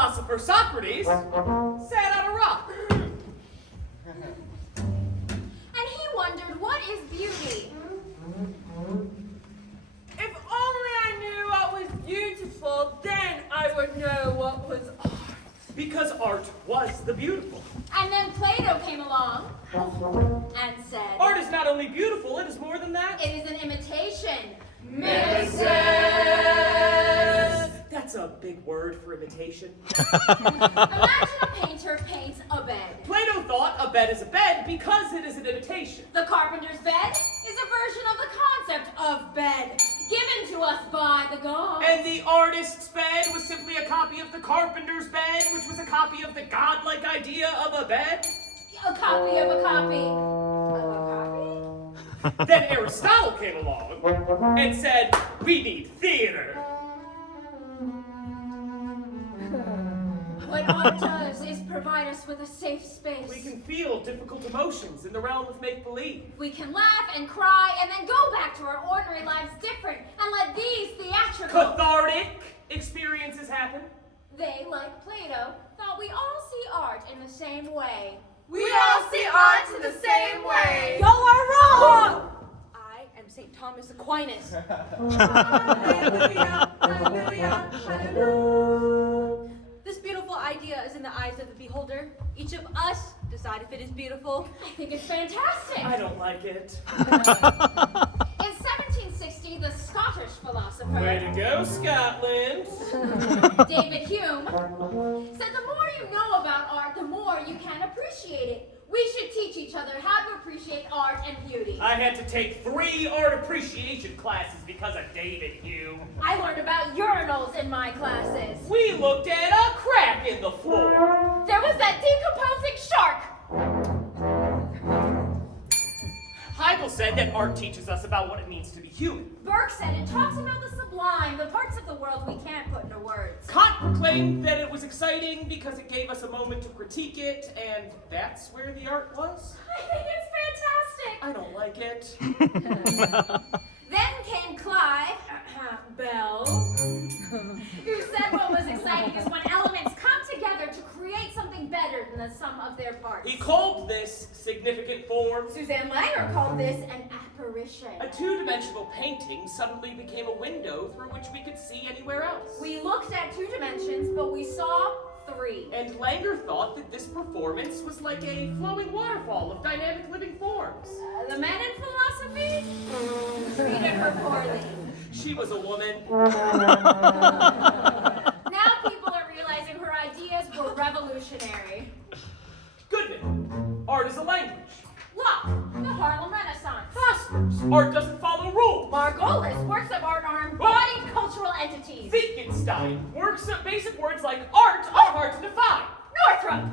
philosopher Socrates sat on a rock. And he wondered, what is beauty? If only I knew what was beautiful, then I would know what was art. Because art was the beautiful. And then Plato came along and said, Art is not only beautiful, it is more than that. it is an imitation. Mimesis! That's a big word for imitation. Imagine a painter paints a bed. Plato thought a bed is a bed because it is an imitation. The carpenter's bed is a version of the concept of bed, given to us by the gods. And the artist's bed was simply a copy of the carpenter's bed, which was a copy of the godlike idea of a bed. A copy of a copy of a copy? Then Aristotle came along and said, we need theater. What art does is provide us with a safe space. We can feel difficult emotions in the realm of make-believe. We can laugh and cry and then go back to our ordinary lives different and let these theatrical, Cathartic experiences happen. they, like Plato, thought we all see art in the same way. We all see art in the same way. Y'all are wrong! I am St. Thomas Aquinas. Hallelujah, hallelujah, hallelujah. This beautiful idea is in the eyes of the beholder. Each of us decide if it is beautiful. I think it's fantastic. I don't like it. In 1760, the Scottish philosopher Way to go, Scotland. David Hume said the more you know about art, the more you can appreciate it. We should teach each other how to appreciate art and beauty. I had to take 3 art appreciation classes because of David Hume. I learned about urinals in my classes. We looked at a crack in the floor. There was that decomposing shark. Hegel said that art teaches us about what it means to be human. Burke said it talks about the sublime, the parts of the world we can't put into words. Kant proclaimed that it was exciting because it gave us a moment to critique it, and that's where the art was. I think it's fantastic. I don't like it. Then came Clive Bell, who said what was exciting is when elements come together to create something better than the sum of their parts. He called this significant forms. Suzanne Langer called this an apparition. A 2-dimensional painting suddenly became a window through which we could see anywhere else. We looked at 2 dimensions, but we saw 3. And Langer thought that this performance was like a flowing waterfall of dynamic living forms. The men in philosophy treated her poorly. She was a woman. Now people are realizing her ideas were revolutionary. Goodman. Art is a language. Locke, the Harlem Renaissance. Phosphorus. Art doesn't follow rules. Margolis, works of art are embodied cultural entities. Wittgenstein. Works of basic words like art are hard to define. Northrop,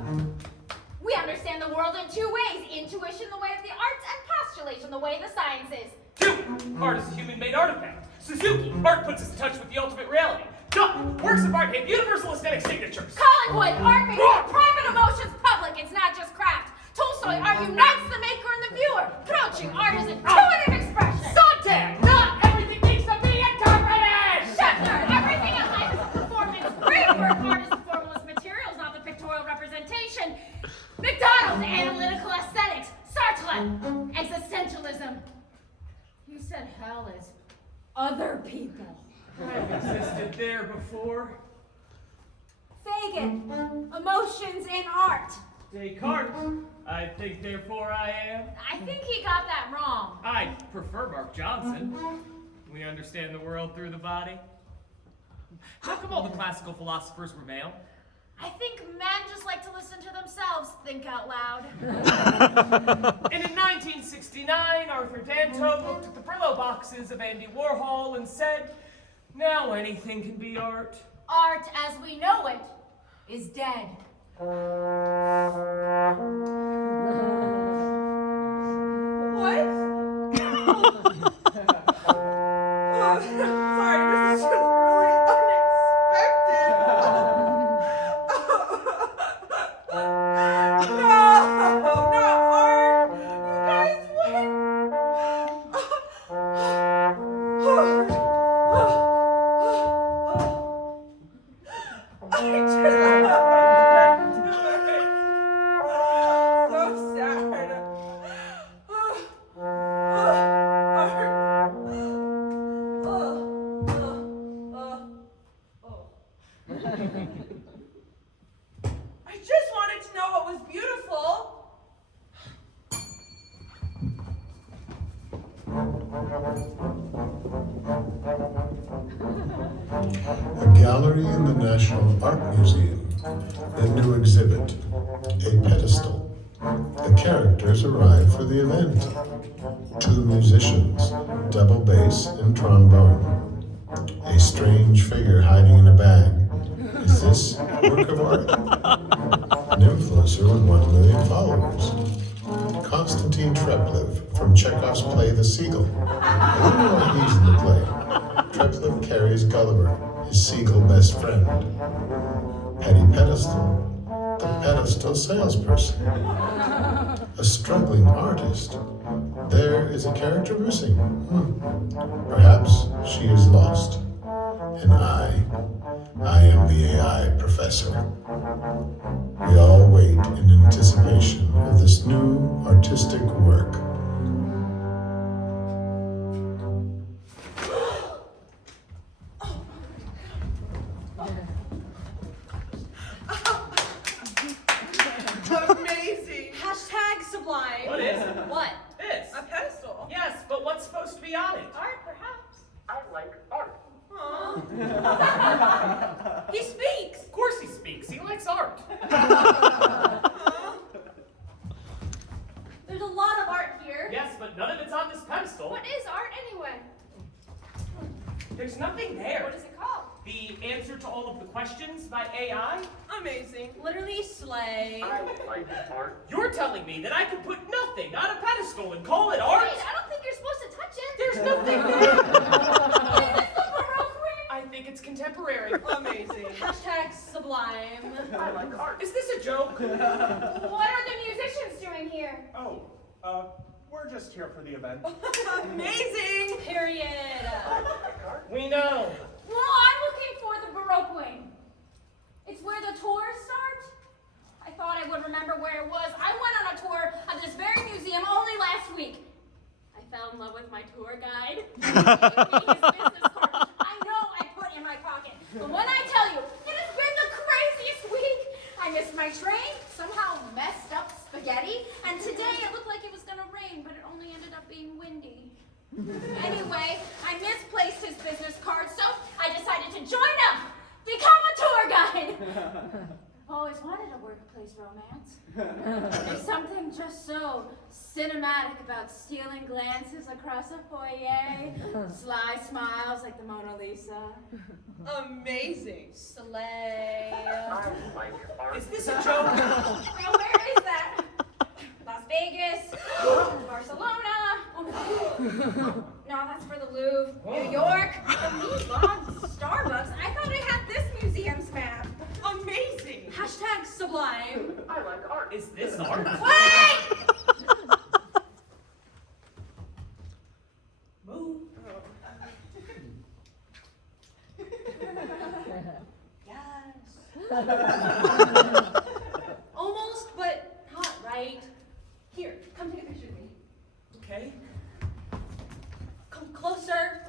we understand the world in 2 ways. Intuition, the way of the arts, and postulation, the way of the sciences. 2. Art is a human-made artifact. Suzuki. Art puts us in touch with the ultimate reality. Duh. Works of art have universal aesthetic signatures. Collingwood, art makes our private emotions public. It's not just craft. Tolstoy, art unites the maker and the viewer. Grouchy, art is intuitive expression. Sontag. Not everything needs to be interpreted. Scheffner, everything in life is a performance. Great work, art is the formalist materials, not the pictorial representation. McDonald's, analytical aesthetics. Sartre, existentialism. You said hell is other people. I've existed there before. Fagin, emotions in art. Descartes. I think, therefore I am. I think he got that wrong. I prefer Mark Johnson. We understand the world through the body. How come all the classical philosophers were male? I think men just like to listen to themselves think out loud. And in 1969, Arthur Danto looked at the Brillo boxes of Andy Warhol and said, now anything can be art. Art as we know it is dead. What? Sorry, this is just really unexpected. No, not art. You guys, what? I just Oh. I just wanted to know what was beautiful. A gallery in the National Art Museum. A new exhibit. A pedestal. The characters arrive for the event. 2 musicians, double bass and trombone. A strange figure hiding in a bag. Is this work of art? An influencer with 1 million followers. Constantine Treplev from Chekhov's play The Seagull. I don't know why he's in the play. Treplev carries Gulliver, his seagull best friend. Petty pedestal. The pedestal salesperson. A struggling artist. There is a character missing. Perhaps she is lost. And I am the AI professor. We all wait in anticipation of this new artistic work. Amazing. Hashtag sublime. What is it? What? This. A pedestal. Yes, but what's supposed to be on it? Art, perhaps. I like art. Aw. He speaks. Of course he speaks. He likes art. There's a lot of art here. Yes, but none of it's on this pedestal. What is art anyway? There's nothing there. What is it called? The answer to all of the questions by AI? Amazing. Literally slay. like art. You're telling me that I could put nothing on a pedestal and call it art? Wait, I don't think you're supposed to touch it. There's nothing there. Is this the Baroque ring? I think it's contemporary. Amazing. Hashtag sublime. I like art. Is this a joke? What are the musicians doing here? Oh, we're just here for the event. Amazing. Period. We know. Well, I'm looking for the Baroque wing. It's where the tours start. I thought I would remember where it was. I went on a tour of this very museum only last week. I fell in love with my tour guide. He gave me his business card. I know I put in my pocket. But when I tell you, it has been the craziest week. I missed my train, somehow messed up spaghetti, and today it looked like it was gonna rain, but it only ended up being windy. Anyway, I misplaced his business card, so I decided to join up, become a tour guide. I've always wanted a workplace romance. There's something just so cinematic about stealing glances across a foyer, sly smiles like the Mona Lisa. Amazing. Slay. Is this a joke? Now where is that? Las Vegas, Barcelona. No, that's for the Louvre. New York, the Milan, Starbucks. I thought I had this museum's map. Amazing. Hashtag sublime. I like art. Is this art? Wait! Move. Almost, but not right. Here, come take a picture of me. Okay. Come closer.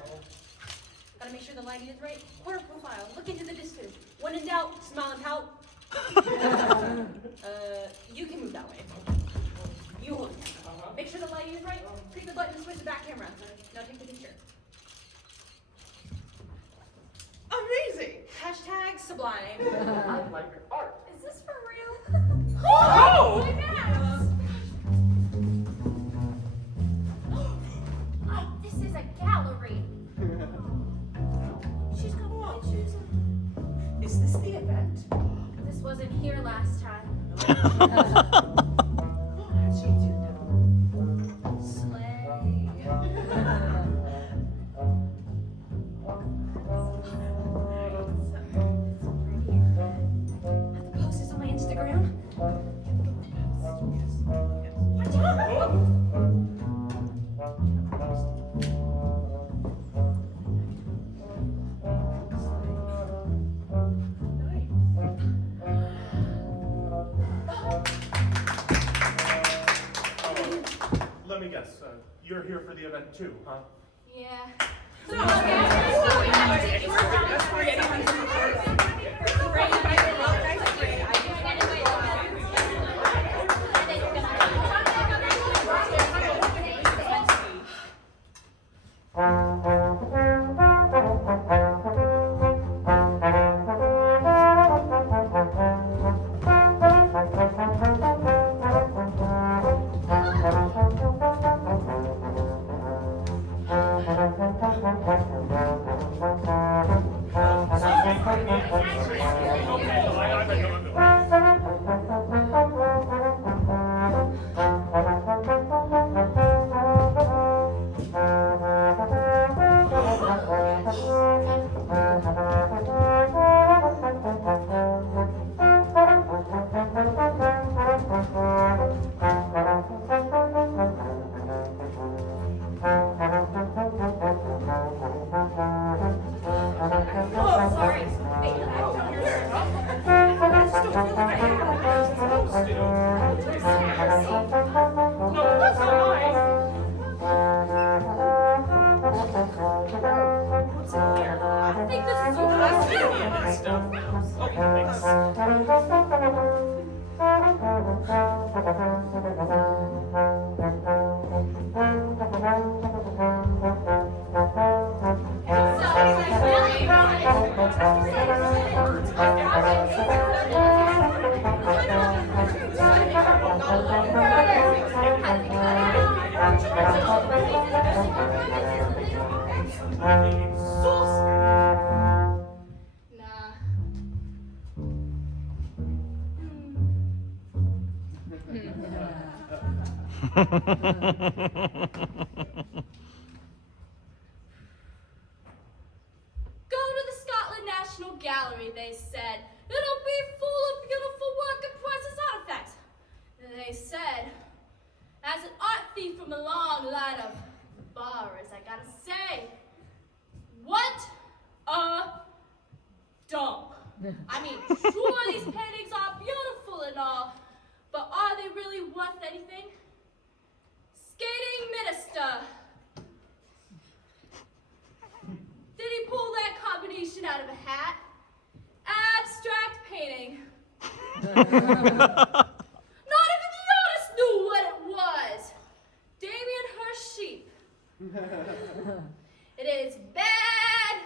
Gotta make sure the lighting is right. Corner profile. Look into the distance. When in doubt, smile and pout. You can move that way. You hold it. Make sure the lighting is right. Click the button to switch the back camera. Now take the picture. Amazing. Hashtag sublime. I like art. Is this for real? Oh! My maps! Oh, this is a gallery. She's got pictures. Is this the event? This wasn't here last time. How'd she do that? Slay. Have to post this on my Instagram. Watch out! Let me guess, you're here for the event too, huh? Yeah. No, okay. So we have to- That's for anyone. Oh, sorry. Wait, I still feel like I have. No, that's not nice. I think this is That's okay. good stuff. Okay, thanks. Nah. Go to the Scotland National Gallery, they said. It'll be full of beautiful work and precious artifacts. They said, as an art thief from a long line of borrowers, I gotta say, what a dump. I mean, sure, these paintings are beautiful and all, but are they really worth anything? Skating minister. Did he pull that combination out of a hat? Abstract painting. Not even the artist knew what it was. Damien Hirst sheep. It is bad.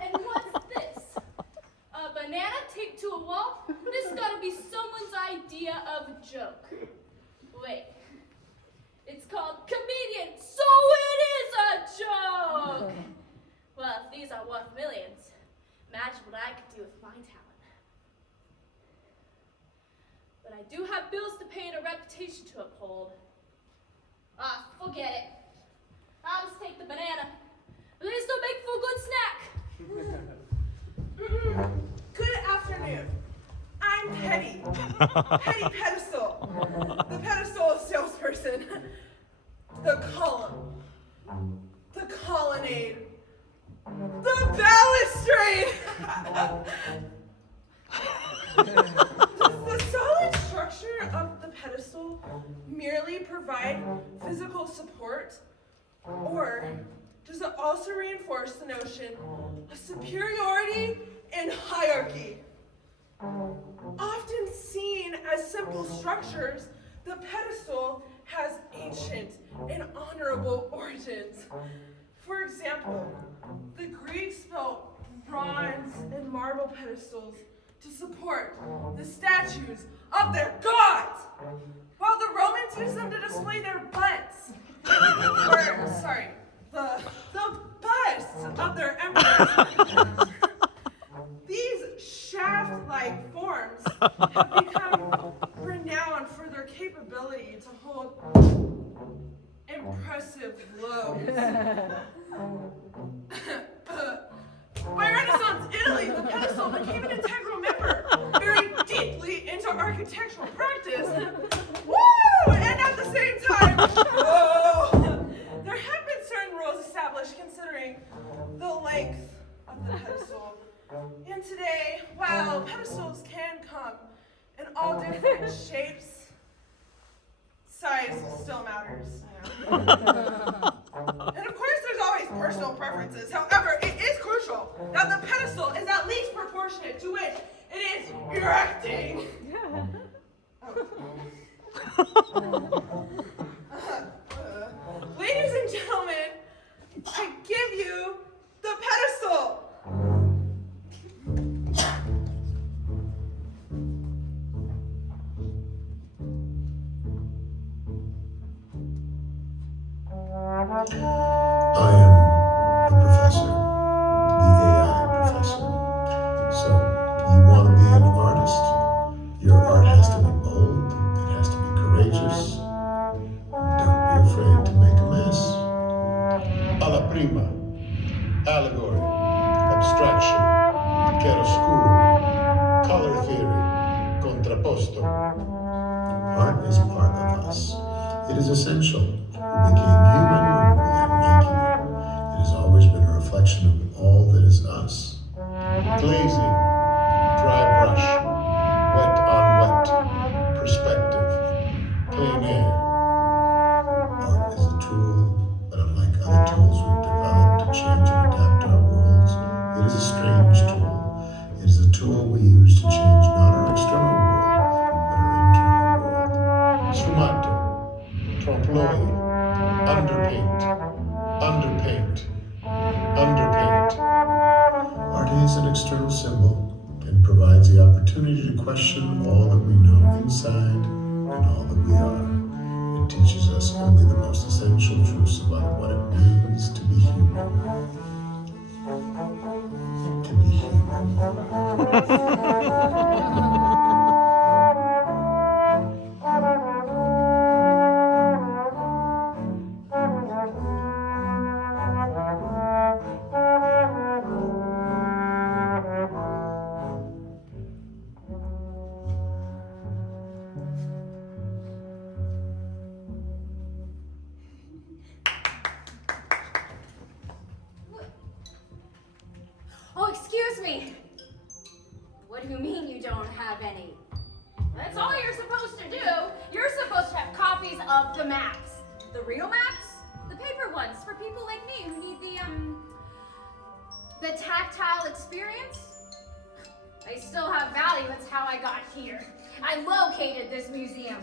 And what's this? A banana taped to a wall? This gotta be someone's idea of a joke. Wait. It's called comedian, so it is a joke! Well, if these are worth millions, imagine what I could do with my talent. But I do have bills to pay and a reputation to uphold. Ah, forget it. I'll just take the banana. At least it'll make for a good snack. Good afternoon. I'm Petty. Petty Pedestal. The pedestal salesperson. The column. The colonnade. The balustrade! Does the solid structure of the pedestal merely provide physical support? Or does it also reinforce the notion of superiority and hierarchy? Often seen as simple structures, the pedestal has ancient and honorable origins. For example, the Greeks built bronze and marble pedestals to support the statues of their gods, while the Romans used them to display their butts. The busts of their emperors. These shaft-like forms have become renowned for their capability to hold impressive loads. By Renaissance Italy, the pedestal became an integral member, very deeply into architectural practice. Woo! And at the same time, whoa! There have been certain rules established considering the length of the pedestal. And today, while pedestals can come in all different shapes, size still matters. And of course, there's always personal preferences. However, it is crucial that the pedestal is at least proportionate to which it is erecting. Ladies and gentlemen, I give you the pedestal. I am the professor, the AI rima, allegory, abstraction, chiaroscuro, color theory, contrapposto. Art is part of us. It is essential. We became human when we began making it. It has always been a reflection of all that is us. Glazing, dry brush, wet on wet, perspective, plein air. Art is a tool, but unlike other tools we've developed to change and adapt our worlds, it is a strange tool. It is a tool we use to change not our external world, but our internal world. Sfumato, trompe-l'oeil, underpaint, underpaint, underpaint. Art is an external symbol and provides the opportunity to question all that we know inside and all that we are. It teaches us only the most essential truths about what it means to be human. To be human. Oh, excuse me. What do you mean you don't have any? That's all you're supposed to do. You're supposed to have copies of the maps. The real maps? The paper ones for people like me who need the tactile experience. They still have value. That's how I got here. I located this museum.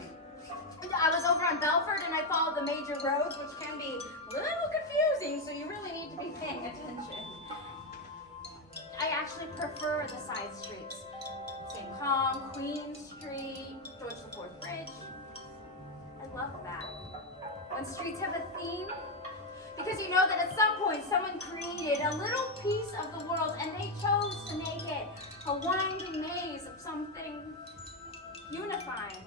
I was over on Belford and I followed the major roads, which can be a little confusing, so you really need to be paying attention. I actually prefer the side streets. St. Kong, Queen Street, George IV Bridge. I love that. When streets have a theme, because you know that at some point someone created a little piece of the world and they chose to make it a winding maze of something unifying.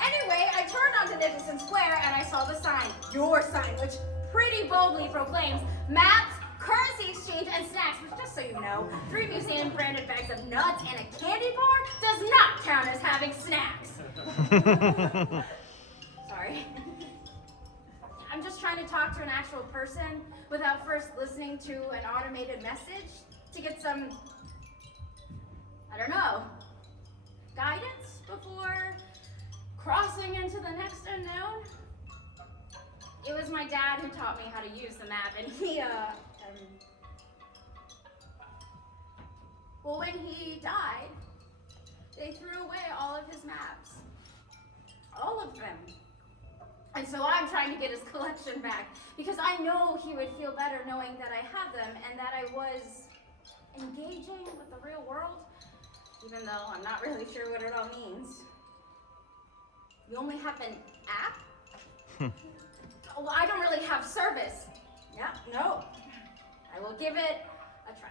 Anyway, I turned onto Nicholson Square and I saw the sign, your sign, which pretty boldly proclaims maps, currency exchange, and snacks, which, just so you know, 3 museum-branded bags of nuts and a candy bar does not count as having snacks. Sorry. I'm just trying to talk to an actual person without first listening to an automated message to get some, I don't know, guidance before crossing into the next unknown. It was my dad who taught me how to use the map, and well, when he died, they threw away all of his maps. All of them. And so I'm trying to get his collection back, because I know he would feel better knowing that I had them and that I was engaging with the real world, even though I'm not really sure what it all means. You only have an app? Well, I don't really have service. Yeah, no. I will give it a try.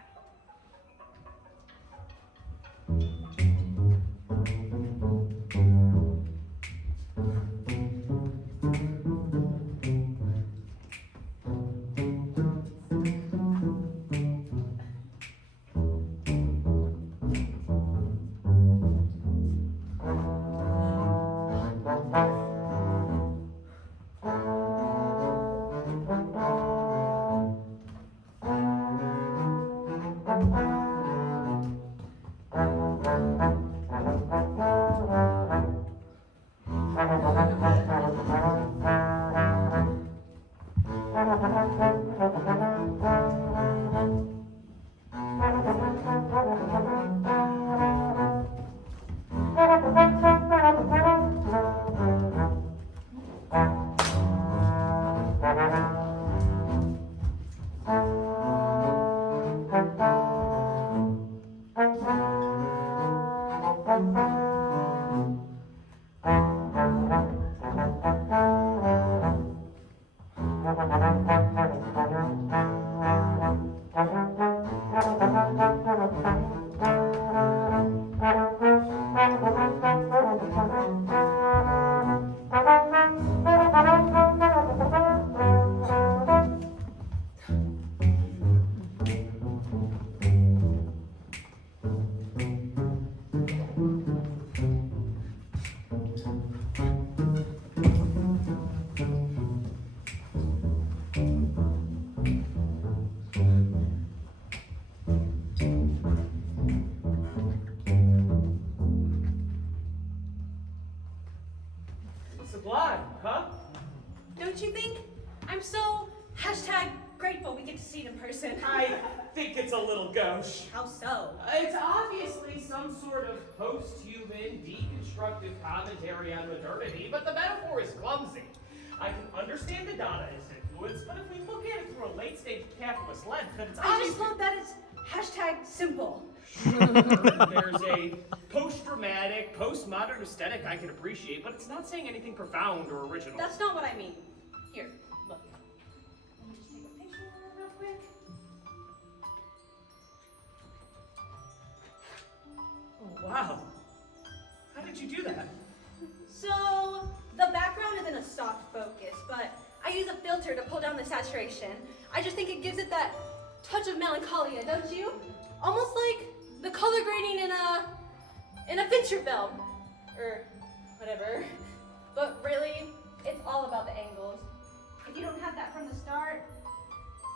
gauche. How so? It's obviously some sort of post-human, deconstructive commentary on modernity, but the metaphor is clumsy. I can understand the Dadaist influence, but if we look at it through a late-stage capitalist lens, then it's I obvious. just love that it's hashtag simple. There's a post-dramatic, postmodern aesthetic I can appreciate, but it's not saying anything profound or original. That's not what I mean. Here, look. Let me just take a picture real quick. Oh, wow. How did you do that? So, the background is in a soft focus, but I use a filter to pull down the saturation. I just think it gives it that touch of melancholia, don't you? Almost like the color grading in a Fincher film, or whatever. But really, it's all about the angles. If you don't have that from the start,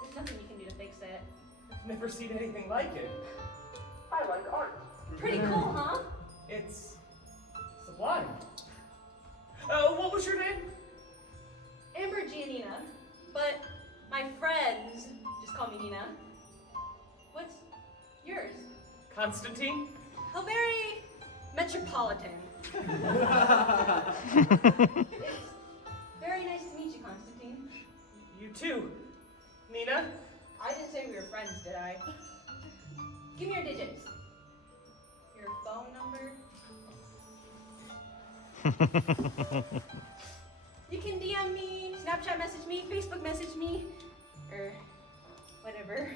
there's nothing you can do to fix it. I've never seen anything like it. I like art. Pretty cool, huh? It's sublime. What was your name? Amber Giannina, but my friends just call me Nina. What's yours? Constantine? How very metropolitan. It's very nice to meet you, Constantine. You too. Nina? I didn't say we were friends, did I? Give me your digits. Your phone number. You can DM me, Snapchat message me, Facebook message me, or whatever.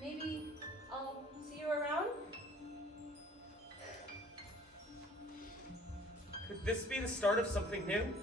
Maybe I'll see you around. Could this be the start of something new?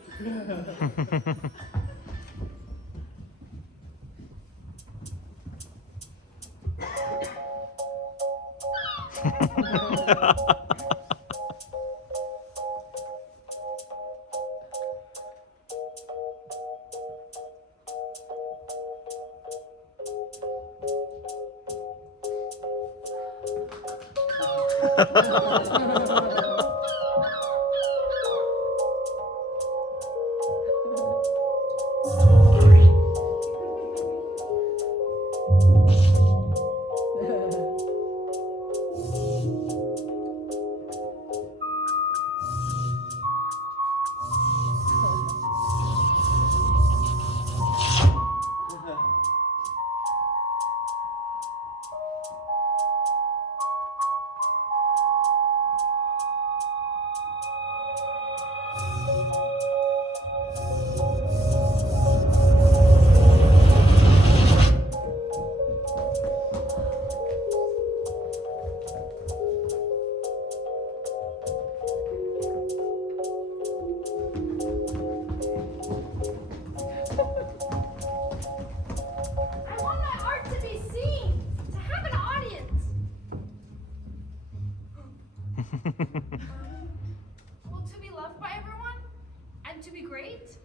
I want my art to be seen, to have an audience. Well, to be loved by everyone and to be great.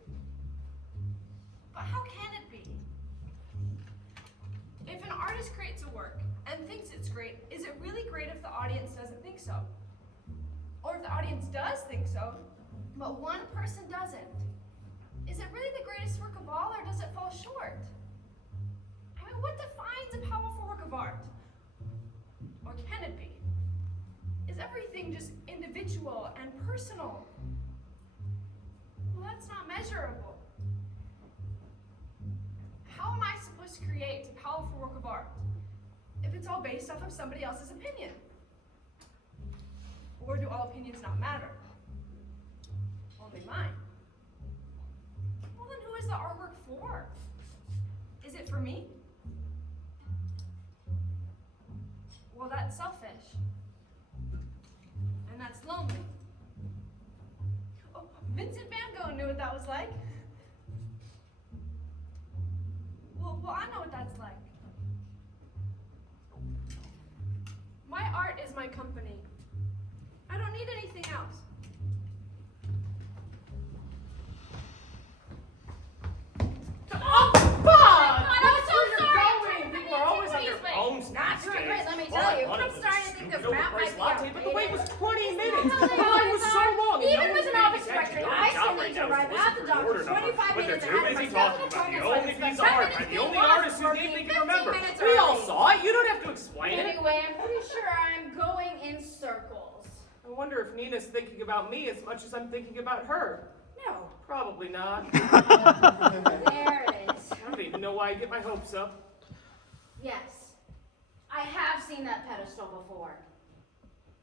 But how can it be? If an artist creates a work and thinks it's great, is it really great if the audience doesn't think so? Or if the audience does think so, but one person doesn't? Is it really the greatest work of all, or does it fall short? I mean, what defines a powerful work of art? Or can it be? Is everything just individual and personal? Well, that's not measurable. How am I supposed to create a powerful work of art if it's all based off of somebody else's opinion? Or do all opinions not matter? Only mine. Well, then who is the artwork for? Is it for me? Well, that's selfish. And that's lonely. Oh, Vincent van Gogh knew what that was like. Well, I know what that's like. My art is my company. I don't need anything else. Oh, Bob! I'm so That's where you're sorry, going. Treplev, People are always on their excuse me. phones awesome. Not doing great, let me All tell I you. wanted I'm was starting to a think scooped this over map Grace might be latte, but the wait was outdated. 20 minutes. How The they line always was so are. long. and Even no with one an was office paying attention. directory, The I only still job need right to now is arrive to at listen the for the order doctor number. 25 But they're minutes too ahead of busy my talking scheduled about the appointment, only so I piece can of art spend and the 10 only minutes artist whose name they can 15 remember. minutes We all early. saw it. You don't have to explain it. Anyway, I'm pretty sure I'm going in circles. I wonder if Nina's thinking about me as much as I'm thinking about her. No. Probably not. There it is. I don't even know why I get my hopes up. Yes. I have seen that pedestal before.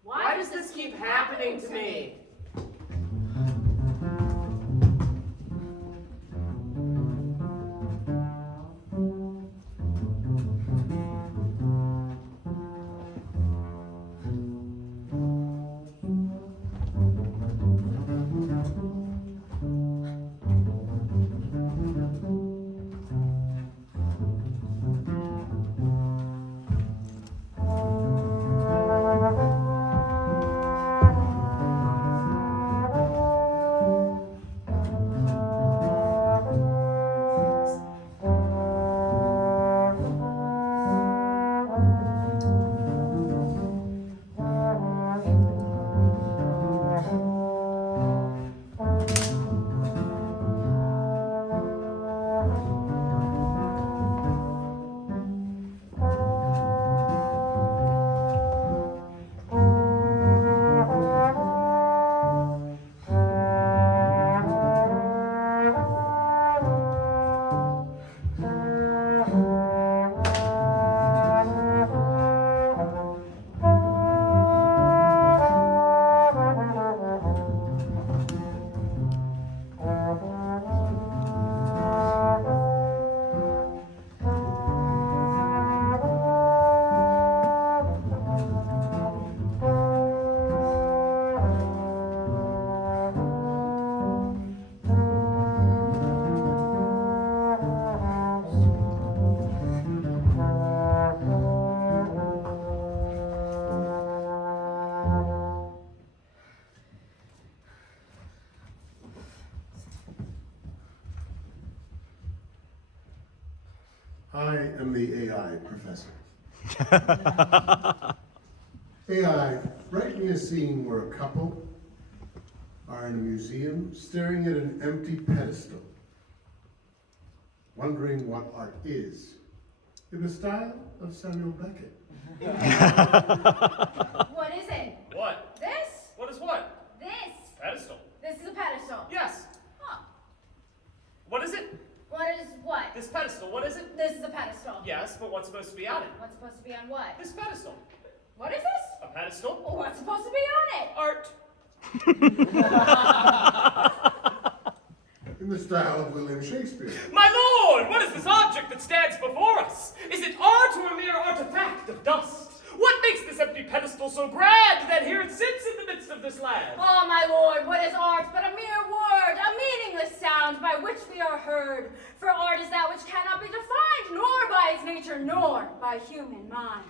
Why does this keep happening to me? I am the AI professor. AI, write me a scene where a couple are in a museum staring at an empty pedestal, wondering what art is, in the style of Samuel Beckett. What is it? What? This? What is what? This. Pedestal. This is a pedestal. Yes. Huh. What is it? What is what? This pedestal. What is it? This is a pedestal. Yes, but what's supposed to be on it? What's supposed to be on what? This pedestal. What is this? A pedestal? Well, what's supposed to be on it? Art. In the style of William Shakespeare. My lord, what is this object that stands before us? Is it art or a mere artifact of dust? What makes this empty pedestal so grand that here it sits in the midst of this land? Oh, my lord, what is art but a mere word, a meaningless sound by which we are heard? For art is that which cannot be defined, nor by its nature, nor by human mind.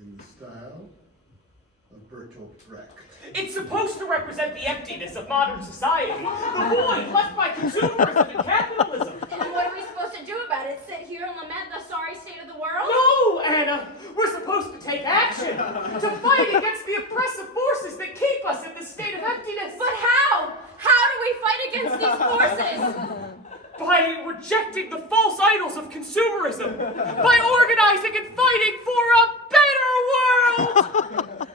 In the style of Bertolt Brecht. It's supposed to represent the emptiness of modern society, the void left by consumerism and capitalism. And what are we supposed to do about it? Sit here and lament the sorry state of the world? No, Anna! We're supposed to take action, to fight against the oppressive forces that keep us in this state of emptiness. But how? How do we fight against these forces? By rejecting the false idols of consumerism, by organizing and fighting for a better world!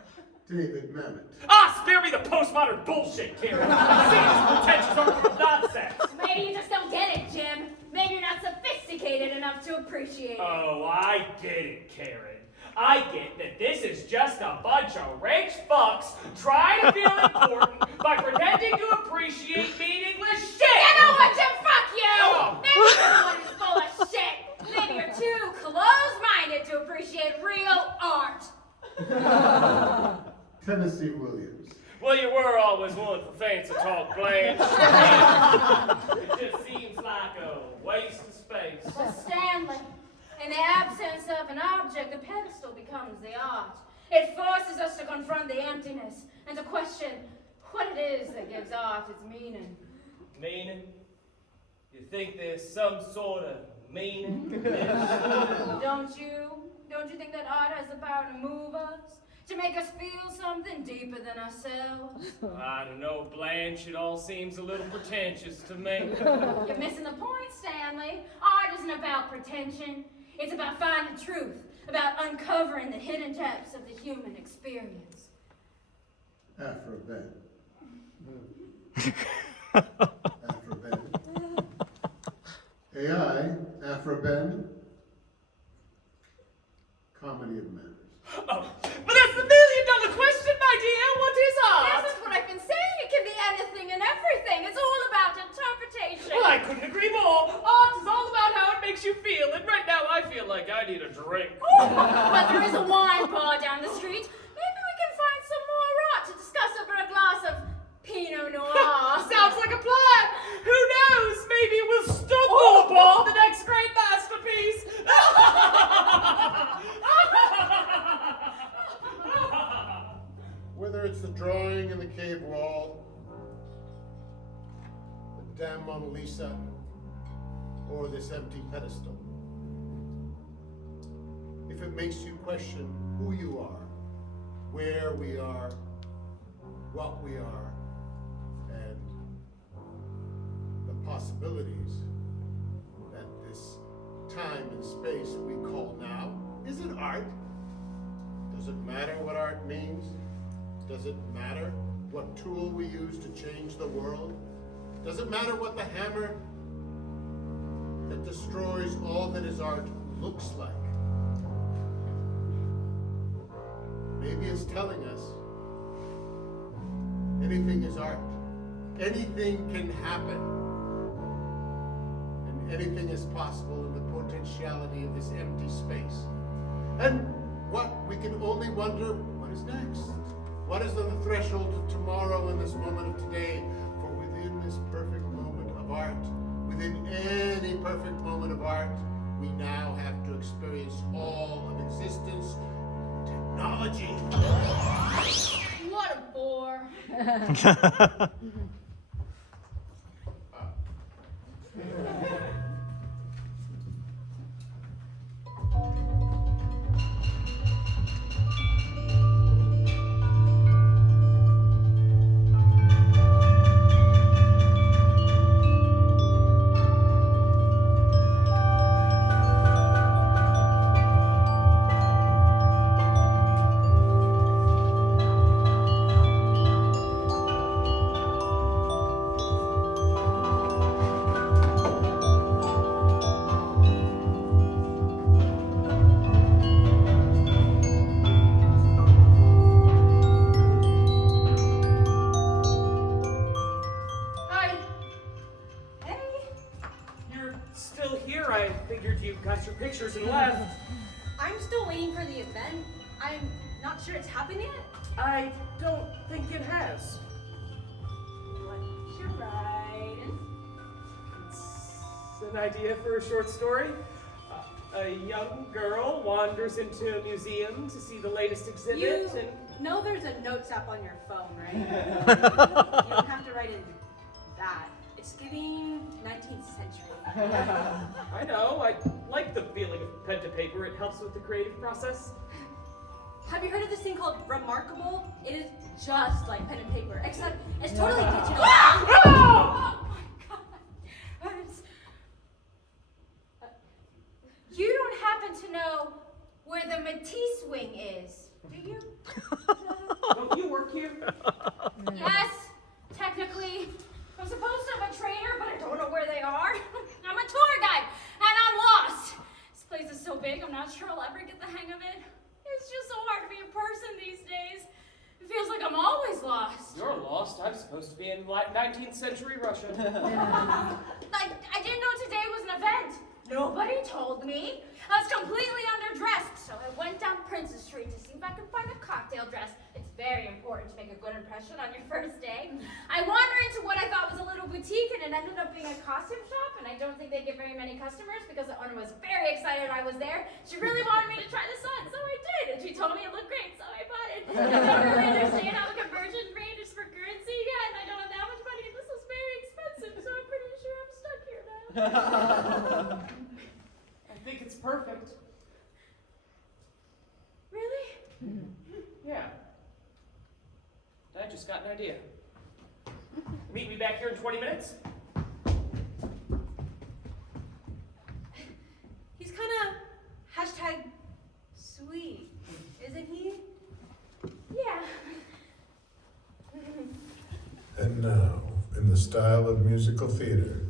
David Mamet. Ah, spare me the postmodern bullshit, Karen. Seems pretentious or nonsense. Maybe you just don't get it, Jim. Maybe you're not sophisticated enough to appreciate it. Oh, I get it, Karen. I get that this is just a bunch of rich fucks trying to feel important by pretending to appreciate meaningless shit. You know what, Jim? Fuck you! Oh. Maybe you're the one who's full of shit. Maybe you're too close-minded to appreciate real art. Tennessee Williams. Well, you were always one for fancy talk, Blanche. It just seems like a waste of space. But Stanley, in the absence of an object, the pedestal becomes the art. It forces us to confront the emptiness and to question what it is that gives art its meaning. Meaning? You think there's some sort of meaning? Don't you? Don't you think that art has the power to move us? To make us feel something deeper than ourselves? I don't know, Blanche. It all seems a little pretentious to me. You're missing the point, Stanley. Art isn't about pretension. It's about finding truth, about uncovering the hidden depths of the human experience. Afro-Ben. Afro-Ben. AI, Afro-Ben. Comedy of manners. Oh, but that's the million-dollar question, my dear. What is art? Yes, that's what I've been saying. It can be anything and everything. It's all about interpretation. Well, I couldn't agree more. Art is all about how it makes you feel, and right now I feel like I need a drink. But there is a wine bar down the street. Maybe we can find some more art to discuss over a glass of Pinot Noir. Sounds like a plan. Who knows? Maybe we'll stumble upon the next great masterpiece. Whether it's the drawing in the cave wall, the damn Mona Lisa, or this empty pedestal, if it makes you question who you are, where we are, what we are, and the possibilities that this time and space we call now isn't art. Does it matter what art means? Does it matter what tool we use to change the world? Does it matter what the hammer that destroys all that is art looks like? Maybe it's telling us anything is art. Anything can happen. And anything is possible in the potentiality of this empty space. And what we can only wonder, what is next? What is on the threshold of tomorrow in this moment of today? For within this perfect moment of art, within any perfect moment of art, we now have to experience all of existence, technology. What a bore. Pictures and left. I'm still waiting for the event. I'm not sure it's happened yet. I don't think it has. What you writing? It's an idea for a short story. A young girl wanders into a museum to see the latest exhibit. You and know there's a notes app on your phone, right? You don't have to write in that. It's giving 19th century. I know. I like the feeling of pen to paper. It helps with the creative process. Have you heard of this thing called Remarkable? It is just like pen and paper, except it's totally digital. Oh my god. You don't happen to know where the Matisse wing is, do you? Don't you work here? Yes, technically. I'm supposed to have a trainer, but I don't know where they are. I'm a tour guide, and I'm lost. This place is so big, I'm not sure I'll ever get the hang of it. It's just so hard to be a person these days. It feels like I'm always lost. You're lost. I'm supposed to be in 19th century Russia. I didn't know today was an event. Nobody told me. I was completely underdressed, so I went down Princess Street to see if I could find a cocktail dress. It's very important to make a good impression on your first day. I wandered into what I thought was a little boutique, and it ended up being a costume shop, and I don't think they get very many customers because the owner was very excited I was there. She really wanted me to try this on, so I did, and she told me it looked great, so I bought it. I don't really understand how the conversion rate is for currency yet, and I don't have that much money, and this is very expensive, so I'm pretty sure I'm stuck here now. I think it's perfect. Yeah. I just got an idea. Meet me back here in 20 minutes? He's kind of #sweet, isn't he? Yeah. And now, in the style of musical theater,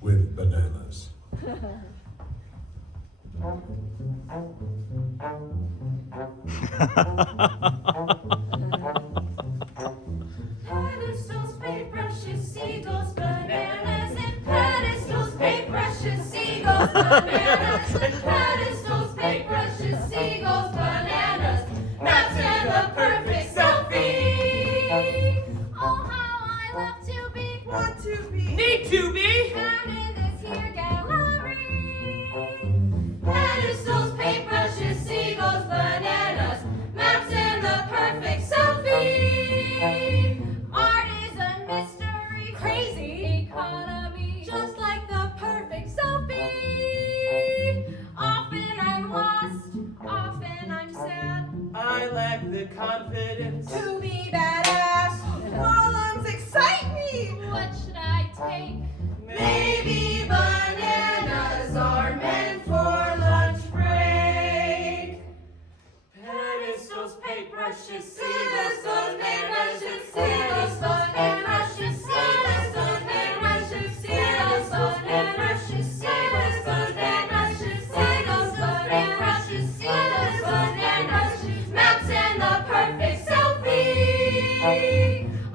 with bananas. Pedestals, paintbrushes, seagulls, bananas, and pedestals, paintbrushes, seagulls, bananas, and pedestals, paintbrushes, seagulls, bananas, maps and the perfect selfie. Oh, how I love to be, Want to be. Need to be! found in this here gallery. Pedestals, paintbrushes, seagulls, bananas, maps and the perfect selfie. Art is a mystery, crazy economy, just like the perfect selfie. Often I'm lost, often I'm sad. I lack the confidence. To be badass. Columns excite me. What should I take? Maybe bananas are meant for lunch break. Pedestals, paintbrushes, Pedestals, paintbrushes, seagulls, bananas, pedestals, paintbrushes, seagulls, bananas, pedestals, paintbrushes, seagulls, bananas, pedestals, bananas, maps and the perfect selfie.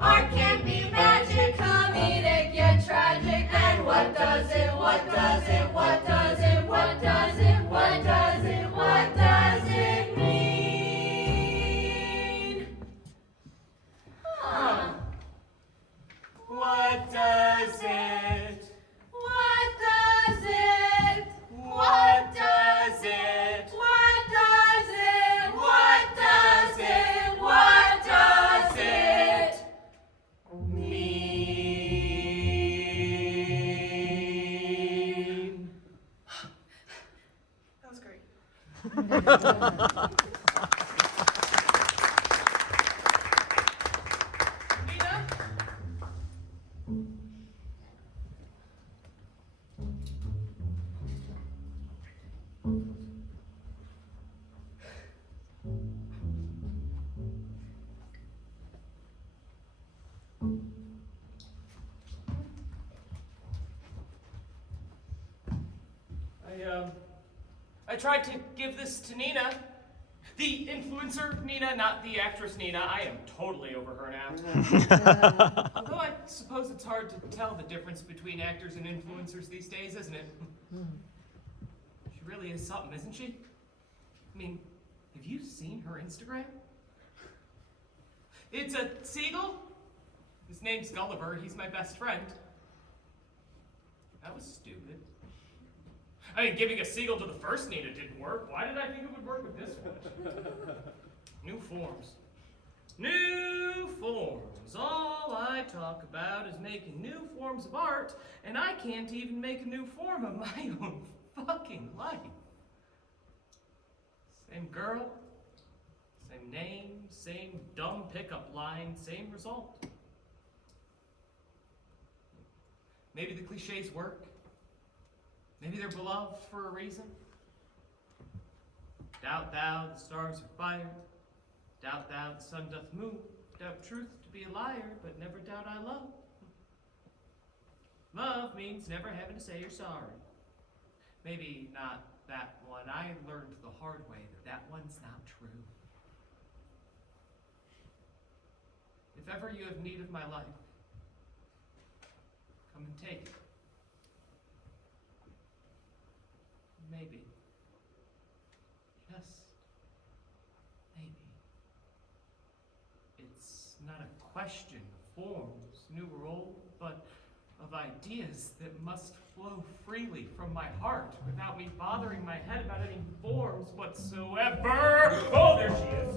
Art can be magic, comedic, yet tragic. And what does it, what does it, what does it, what does it, what does it, what does it mean? Huh. What does it? What does it? What does it? What does it? What does it? What does it Mean. That was great. Nina? I tried to give this to Nina. The influencer Nina, not the actress Nina. I am totally over her now. Although I suppose it's hard to tell the difference between actors and influencers these days, isn't it? She really is something, isn't she? I mean, have you seen her Instagram? It's a seagull. His name's Gulliver. He's my best friend. That was stupid. I mean, giving a seagull to the first Nina didn't work. Why did I think it would work with this one? New forms. New forms. All I talk about is making new forms of art, and I can't even make a new form of my own fucking life. Same girl, same name, same dumb pickup line, same result. Maybe the cliches work. Maybe they're beloved for a reason. Doubt thou the stars are fire. Doubt thou the sun doth move. Doubt truth to be a liar, but never doubt I love. Love means never having to say you're sorry. Maybe not that one. I learned the hard way that one's not true. If ever you have need of my life, come and take it. Maybe. Just maybe. It's not a question of forms, new or old, but of ideas that must flow freely from my heart without me bothering my head about any forms whatsoever. Oh, there she is.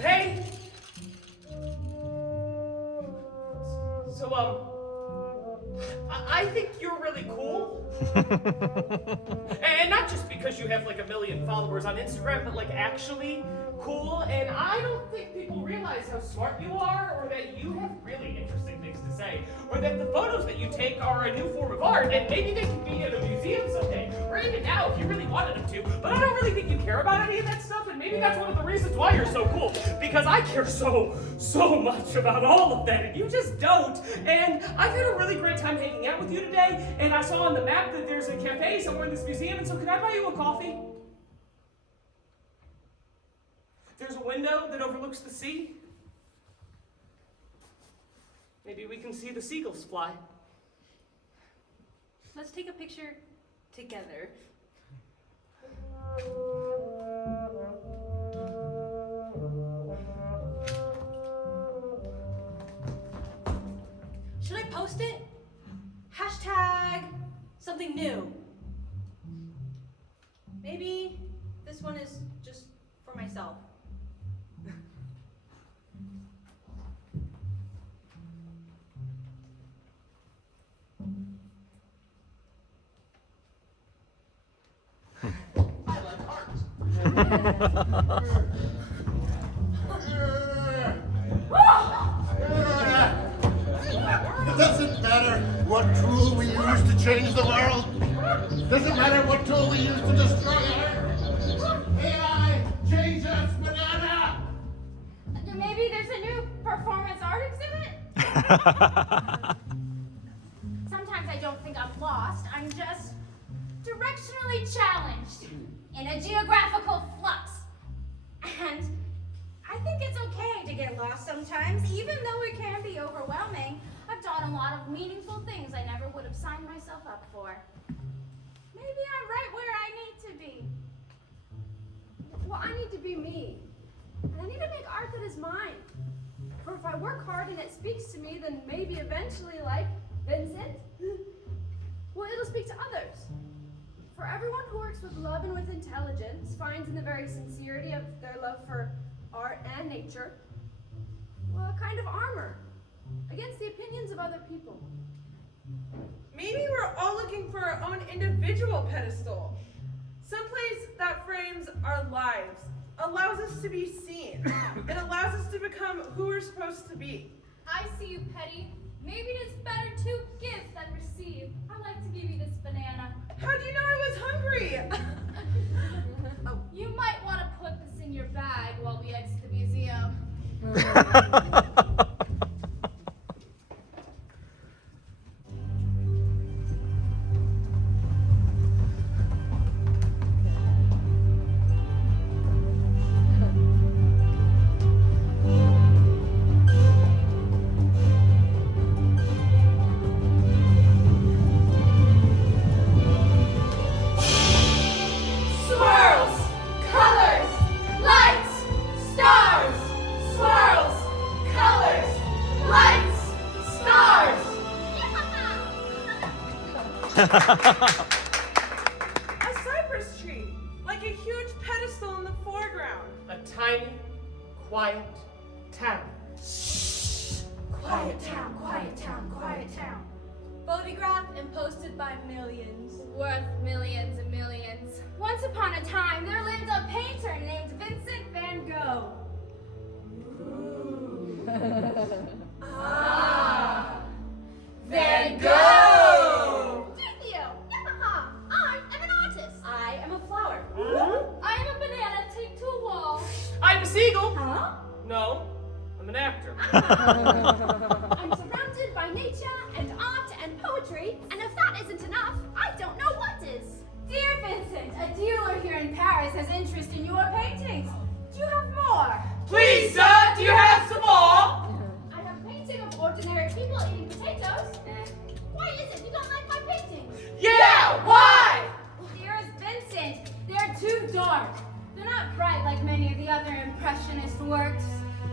Hey! I think you're really cool. And not just because you have like 1 million followers on Instagram, but like actually cool. And I don't think people realize how smart you are, or that you have really interesting things to say, or that the photos that you take are a new form of art, and maybe they can be in a museum someday, or even now if you really wanted them to. But I don't really think you care about any of that stuff, and maybe that's one of the reasons why you're so cool, because I care so much about all of that, and you just don't. And I've had a really great time hanging out with you today, and I saw on the map that there's a cafe somewhere in this museum, and so can I buy you a coffee? There's a window that overlooks the sea. Maybe we can see the seagulls fly. Let's take a picture together. Should I post it? Hashtag something new. Maybe this one is just for myself. I like art. It doesn't matter what tool we use to change the world. It doesn't matter what tool we use to destroy it. AI, change us, banana! Maybe there's a new performance art exhibit? Sometimes I don't think I'm lost. I'm just directionally challenged in a geographical flux. And I think it's okay to get lost sometimes, even though it can be overwhelming. I've done a lot of meaningful things I never would have signed myself up for. Maybe I'm right where I need to be. Well, I need to be me. And I need to make art that is mine. For if I work hard and it speaks to me, then maybe eventually, like Vincent, well, it'll speak to others. For everyone who works with love and with intelligence finds in the very sincerity of their love for art and nature, well, a kind of armor against the opinions of other people. Maybe we're all looking for our own individual pedestal. Someplace that frames our lives, allows us to be seen, and allows us to become who we're supposed to be. I see you, Petty. Maybe it is better to give than receive. I'd like to give you this banana. How do you know I was hungry? You might want to put this in your bag while we exit the museum. A cypress tree, like a huge pedestal in the foreground. A tiny, quiet town. Quiet town, quiet town, quiet town. Photographed and posted by millions. Worth millions and millions. Once upon a time, there lived a painter named Vincent van Gogh. Van Gogh! Theo, I am an artist. I am a flower. I am a banana taped to a wall. I'm a seagull. Huh? No, I'm an actor. I'm surrounded by nature and art and poetry, and if that isn't enough, I don't know what is. Dear Vincent, a dealer here in Paris has interest in your paintings. Do you have more? Please, sir, do you have some more? I have a painting of ordinary people eating potatoes. Why is it you don't like my paintings? Yeah, why? Dearest Vincent, they're too dark. They're not bright like many of the other Impressionist works.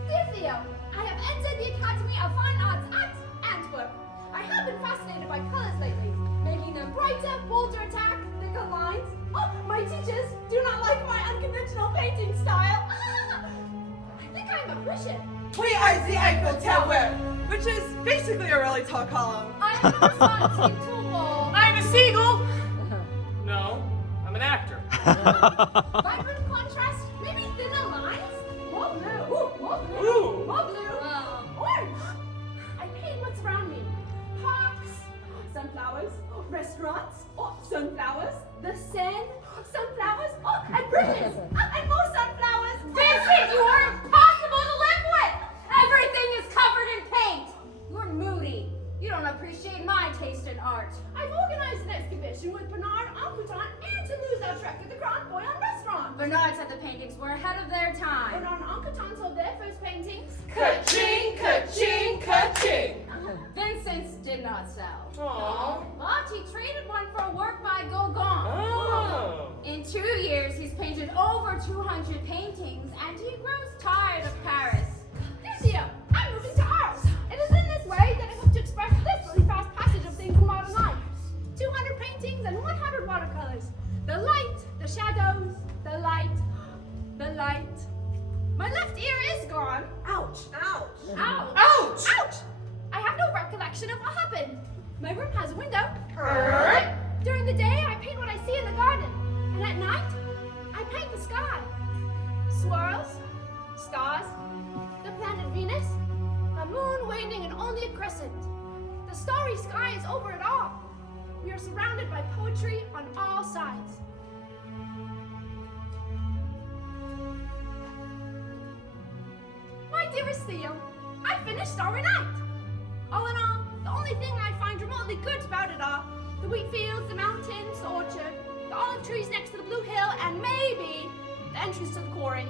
Dear Theo, I have entered the Academy of Fine Arts at Antwerp. I have been fascinated by colors lately, making them brighter, bolder attack, thicker lines. Oh, my teachers do not like my unconventional painting style. I think I'm a Prusiewicz. We are the Eiffel Tower, which is basically a really tall column. I'm a croissant tool. I'm a seagull! No, I'm an actor. Vibrant contrast, maybe thinner lines? More blue. Ooh, more blue. Ooh. More blue. Orange. I paint what's around me. Parks, sunflowers, restaurants, sunflowers, the Seine, sunflowers, and bridges, and more sunflowers. Vincent, you are impossible to live with! Everything is covered in paint! You're moody. You don't appreciate my taste in art. I've organized an exhibition with Bernard Enquetant and Toulouse-Lautrec at the Grand Boyan restaurant. Bernard said the paintings were ahead of their time. Bernard Enquetant sold their first paintings. Ka-ching, ka-ching, ka-ching. Vincent's did not sell. Aww. But he traded one for a work by Gauguin. Oh. In 2 years, he's painted over 200 paintings, and he grows tired of Paris. Lucia, I'm moving to art. It is in this way that I hope to express this really fast passage of things in modern life. 200 paintings and 100 watercolors. The light, the shadows, the light, the light. My left ear is gone. Ouch. Ouch. Ouch. Ouch. Ouch. I have no recollection of what happened. My room has a window. During the day, I paint what I see in the garden. And at night, I paint the sky. Swirls, stars, the planet Venus, the moon waning and only a crescent. The starry sky is over it all. We are surrounded by poetry on all sides. My dearest Theo, I finished Starry Night. All in all, the only thing I find remotely good about it are the wheat fields, the mountains, the orchard, the olive trees next to the blue hill, and maybe the entrance to the quarry.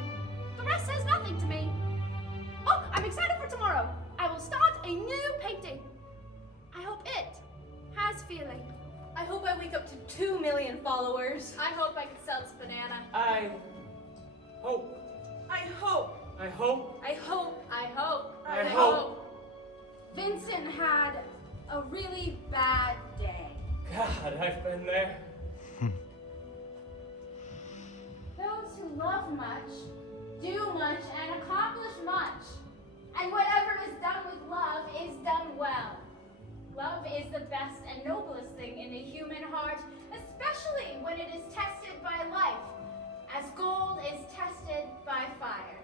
The rest says nothing to me. Oh, I'm excited for tomorrow. I will start a new painting. I hope it has feeling. I hope I wake up to 2 million followers. I hope I can sell this banana. I hope. I hope. I hope. I hope. I hope. I hope. Vincent had a really bad day. God, I've been there. Those who love much, do much, and accomplish much. And whatever is done with love is done well. Love is the best and noblest thing in the human heart, especially when it is tested by life, as gold is tested by fire.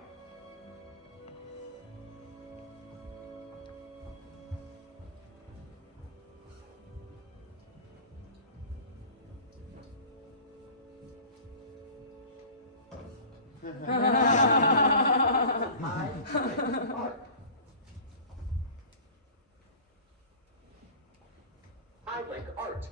I like art.